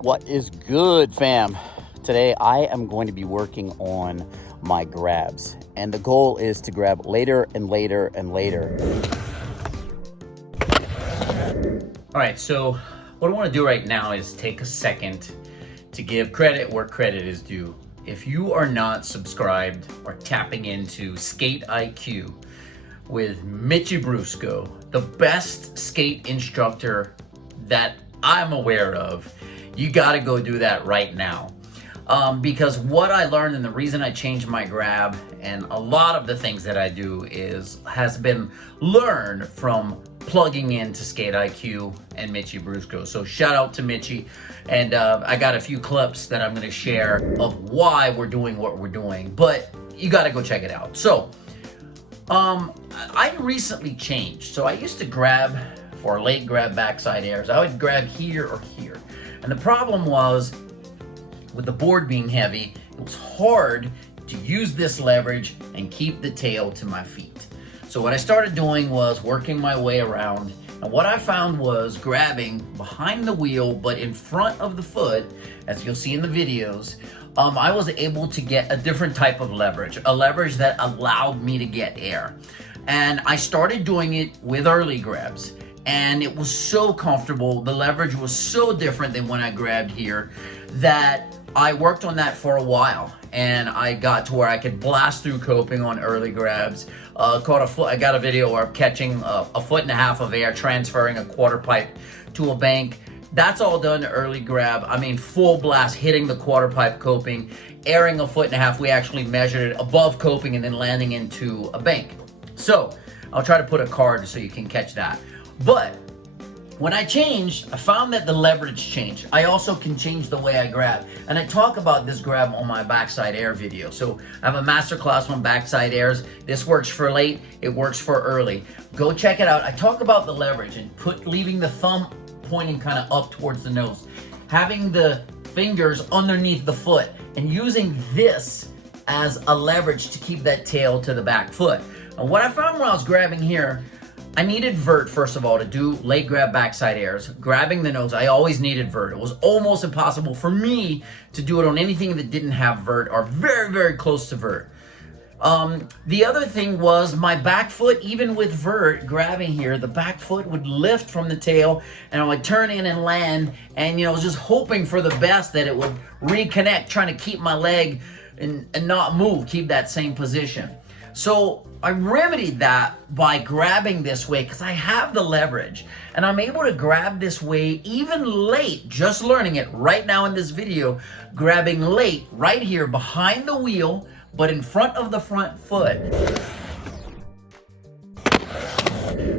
What is good, fam? Today I am going to be working on my grabs, and the goal is to grab later and later and later. All right, so what I want to do right now is take a second to give credit where credit is due. If you are not subscribed or tapping into Skate IQ with Mitchie Brusco, the best skate instructor that I'm aware of, you gotta go do that right now. Because what I learned and the reason I changed my grab and a lot of the things that I do has been learned from plugging into Skate IQ and Mitchie Brusco. So shout out to Mitchie. And I got a few clips that I'm gonna share of why we're doing what we're doing, but you gotta go check it out. So I recently changed. So I used to grab for late grab backside airs. I would grab here or here. And the problem was, with the board being heavy, it was hard to use this leverage and keep the tail to my feet. So what I started doing was working my way around, and what I found was grabbing behind the wheel but in front of the foot, as you'll see in the videos. I was able to get a different type of leverage, a leverage that allowed me to get air. And I started doing it with early grabs, and it was so comfortable. The leverage was so different than when I grabbed here that I worked on that for a while, and I got to where I could blast through coping on early grabs. I got a video where I'm catching a foot and a half of air, transferring a quarter pipe to a bank. That's all done early grab. I mean, full blast, hitting the quarter pipe coping, airing a foot and a half. We actually measured it above coping and then landing into a bank. So I'll try to put a card so you can catch that. But when I changed, I found that the leverage changed. I also can change the way I grab. And I talk about this grab on my backside air video. So I have a masterclass on backside airs. This works for late, it works for early. Go check it out. I talk about the leverage and leaving the thumb pointing kind of up towards the nose, having the fingers underneath the foot, and using this as a leverage to keep that tail to the back foot. And what I found when I was grabbing here, I needed vert, first of all, to do late grab backside airs. Grabbing the nose, I always needed vert. It was almost impossible for me to do it on anything that didn't have vert or very, very close to vert. The other thing was my back foot, even with vert, grabbing here, the back foot would lift from the tail and I would turn in and land, and I was just hoping for the best that it would reconnect, trying to keep my leg and not move, keep that same position. So I remedied that by grabbing this way because I have the leverage and I'm able to grab this way even late, just learning it right now in this video, grabbing late right here behind the wheel, but in front of the front foot.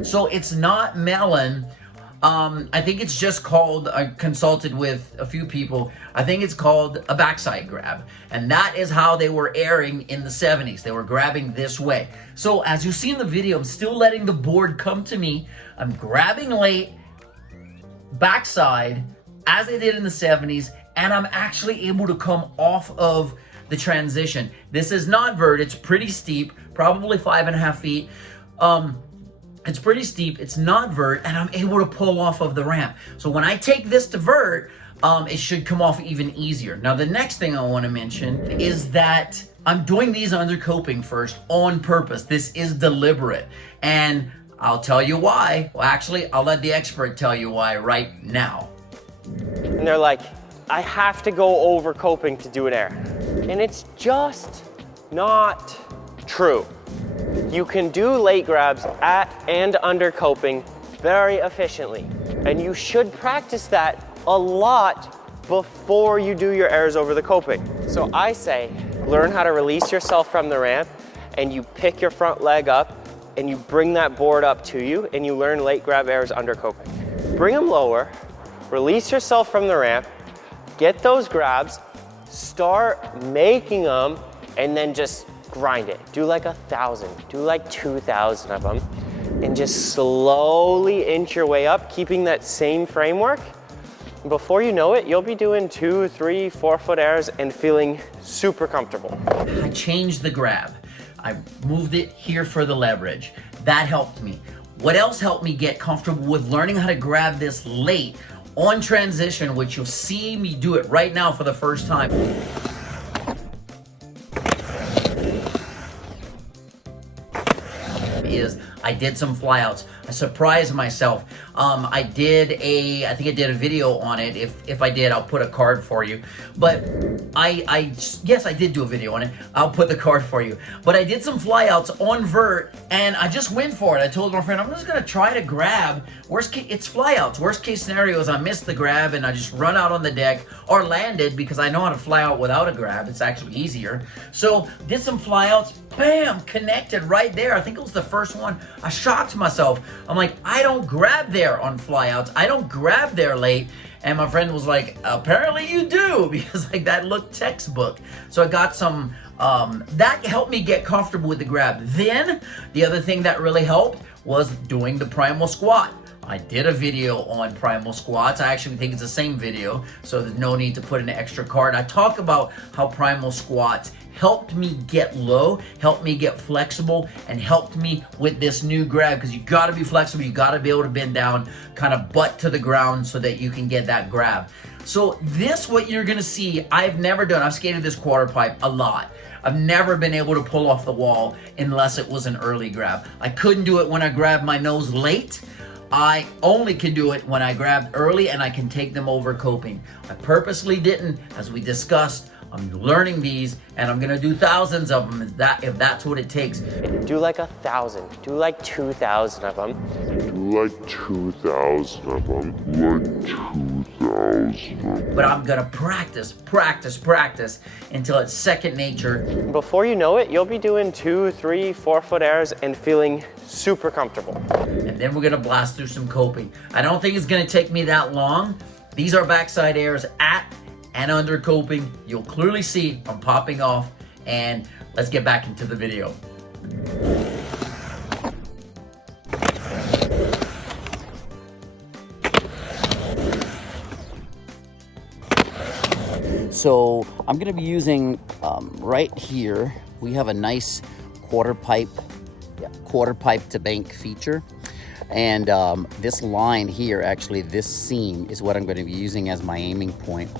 So it's not melon. I think it's just called, I consulted with a few people, I think it's called a backside grab. And that is how they were airing in the 70s. They were grabbing this way. So as you see in the video, I'm still letting the board come to me. I'm grabbing late, backside, as I did in the 70s, and I'm actually able to come off of the transition. This is not vert, it's pretty steep, probably 5.5 feet. It's pretty steep, it's not vert, and I'm able to pull off of the ramp. So when I take this to vert, it should come off even easier. Now the next thing I want to mention is that I'm doing these under coping first on purpose. This is deliberate, and I'll tell you why. Well, actually, I'll let the expert tell you why right now. And they're like, I have to go over coping to do an air. And it's just not true. You can do late grabs at and under coping very efficiently. And you should practice that a lot before you do your airs over the coping. So I say, learn how to release yourself from the ramp, and you pick your front leg up and you bring that board up to you, and you learn late grab airs under coping. Bring them lower, release yourself from the ramp, get those grabs, start making them, and then just grind it. Do like 1,000, do like 2,000 of them, and just slowly inch your way up, keeping that same framework. Before you know it, you'll be doing 2, 3, 4 foot airs and feeling super comfortable. I changed the grab. I moved it here for the leverage. That helped me. What else helped me get comfortable with learning how to grab this late on transition, which you'll see me do it right now for the first time. Is I did some flyouts. I surprised myself. I think I did a video on it. If I did, I'll put a card for you. But yes, I did do a video on it. I'll put the card for you. But I did some flyouts on vert, and I just went for it. I told my friend, I'm just gonna try to grab. It's flyouts. Worst case scenario is I missed the grab and I just run out on the deck or landed, because I know how to fly out without a grab. It's actually easier. So did some flyouts. Bam! Connected right there. I think it was the first one. I shocked myself. I'm like, I don't grab there on flyouts. I don't grab there late. And my friend was like, apparently you do, because like that looked textbook. So I got some, that helped me get comfortable with the grab. Then the other thing that really helped was doing the primal squat. I did a video on primal squats. I actually think it's the same video, so there's no need to put an extra card. I talk about how primal squats helped me get low, helped me get flexible, and helped me with this new grab, because you gotta be flexible, you gotta be able to bend down, kind of butt to the ground so that you can get that grab. So this, what you're gonna see, I've never done. I've skated this quarter pipe a lot. I've never been able to pull off the wall unless it was an early grab. I couldn't do it when I grabbed my nose late. I only can do it when I grabbed early and I can take them over coping. I purposely didn't, as we discussed. I'm learning these, and I'm gonna do thousands of them if that's what it takes. Do like 1,000, do like 2,000 of them. Do like 2,000 of them. Like 2,000. But I'm gonna practice until it's second nature. Before you know it, you'll be doing 2, 3, 4 foot airs and feeling super comfortable. And then we're gonna blast through some coping. I don't think it's gonna take me that long. These are backside airs at and under coping. You'll clearly see I'm popping off, and let's get back into the video. So I'm gonna be using right here, we have a nice quarter pipe to bank feature. And this line here, actually this seam, is what I'm going to be using as my aiming point.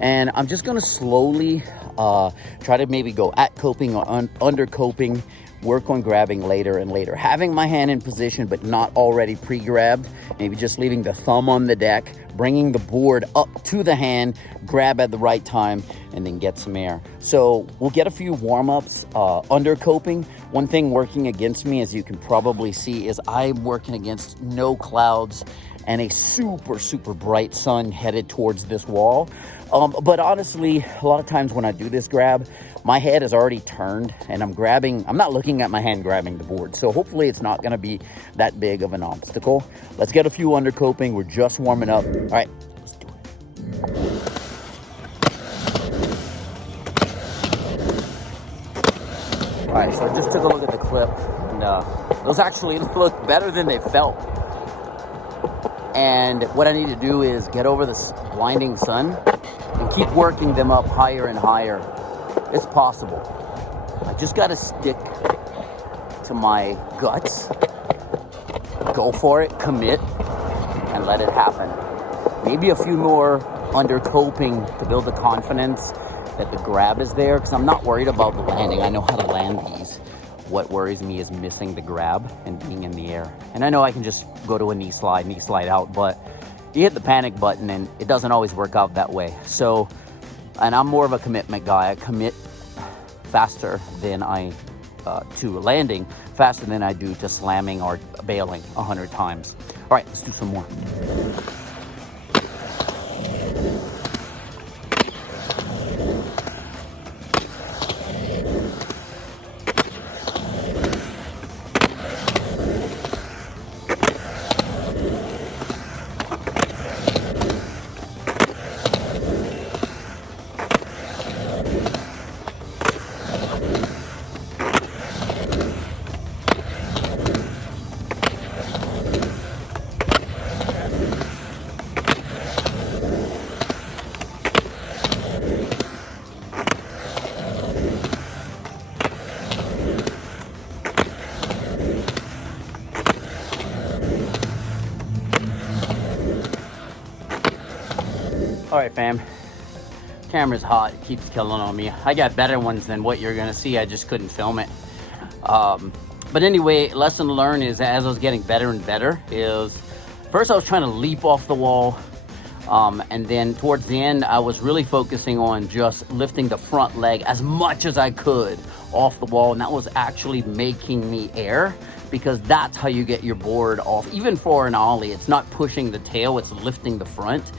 And I'm just going to slowly try to maybe go at coping or under coping, work on grabbing later and later. Having my hand in position but not already pre-grabbed, maybe just leaving the thumb on the deck, bringing the board up to the hand, grab at the right time, and then get some air. So we'll get a few warm-ups under coping. One thing working against me, as you can probably see, is I'm working against no clouds and a super bright sun headed towards this wall. But honestly, a lot of times when I do this grab, my head is already turned and I'm not looking at my hand grabbing the board. So hopefully it's not gonna be that big of an obstacle. Let's get a few under coping. We're just warming up. All right, let's do it. All right, so I just took a look at the clip, and those actually look better than they felt. And what I need to do is get over this blinding sun and keep working them up higher and higher. It's possible. I just gotta stick to my guts, go for it, commit, and let it happen. Maybe a few more under coping to build the confidence that the grab is there, because I'm not worried about the landing. I know how to land these. What worries me is missing the grab and being in the air. And I know I can just go to a knee slide out, but you hit the panic button and it doesn't always work out that way. So, and I'm more of a commitment guy. I commit faster than to landing, faster than I do to slamming or bailing 100 times. All right, let's do some more. All right, fam. Camera's hot, it keeps killing on me. I got better ones than what you're gonna see, I just couldn't film it. But anyway, lesson learned is as I was getting better and better is, first I was trying to leap off the wall, and then towards the end, I was really focusing on just lifting the front leg as much as I could off the wall, and that was actually making me air, because that's how you get your board off. Even for an ollie, it's not pushing the tail, it's lifting the front.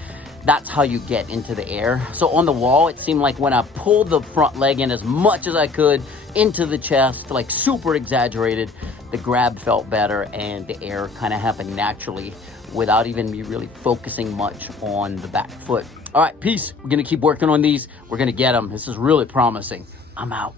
That's how you get into the air. So on the wall, it seemed like when I pulled the front leg in as much as I could into the chest, like super exaggerated, the grab felt better and the air kind of happened naturally without even me really focusing much on the back foot. All right, peace. We're gonna keep working on these. We're gonna get them. This is really promising. I'm out.